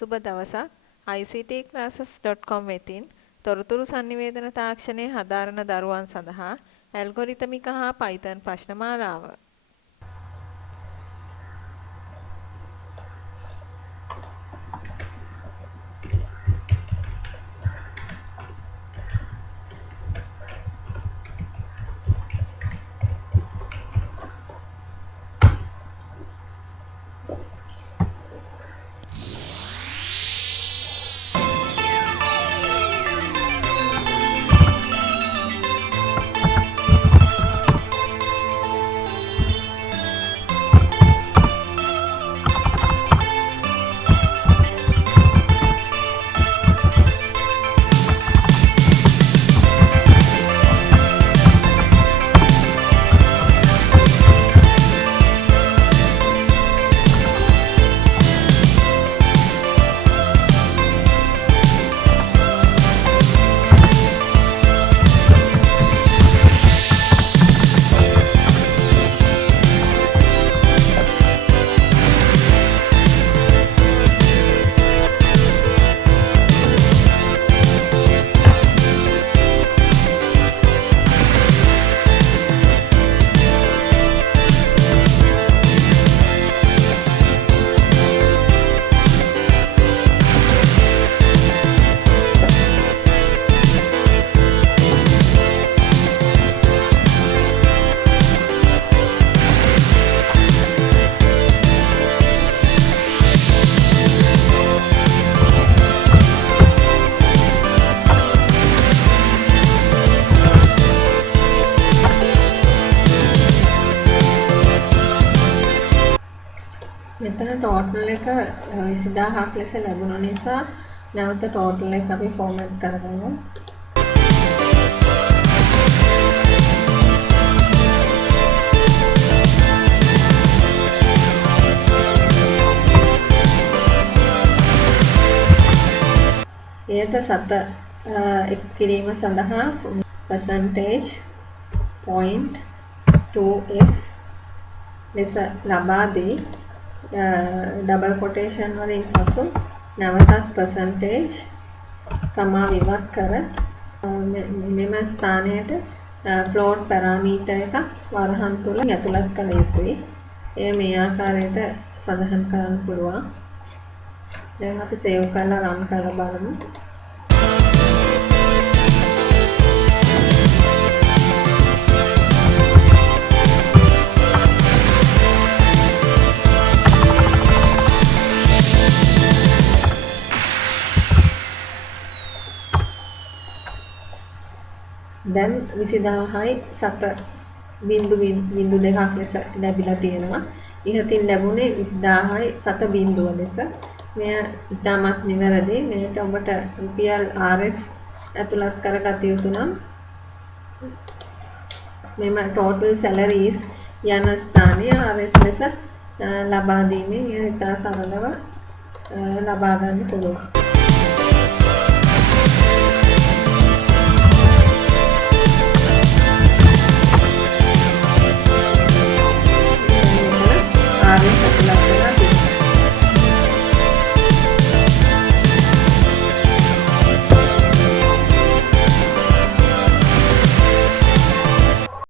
සුබ දවසක් ICTclasses.com වෙතින් තොරතුරු sannivedana තාක්ෂණයේ හදාරන දරුවන් සඳහා ඇල්ගොරිතමික හා Python ප්‍රශ්නමාලාව. මෙතන total එක 20000ක් ලෙස ලැබුණ නිසා නැවත total එක අපි format කරගමු. එයට සත එක් කිරීම සඳහා percentage point 2f ලෙස ලබා දී double quotation වලින් පසු නැවතත් percentage කමා විවත් කර මෙම ස්ථානයට float parameter එකක් වරහන් තුල ඇතුළත් කළ යුතුයි. එය මේ ආකාරයට සඳහන් කරන්න පුළුවන්. දැන් අපි save කරලා run කරලා බලමු. දැන් 20000යි 7.02ක් ලෙස ලැබිලා තියෙනවා. ඉහතින් ලැබුණේ 20000යි 7.0 ලෙස. මෙය ඉතාමත් නිවැරදි. මේකට ඔබට රුපියල් RS ඇතුළත් කරගත යුතු නම් මෙම total salaries යන ස්ථානයේ RS ලෙස ලබා දීමෙන් ඉතා සරලව ලබා ගන්න පුළුවන්.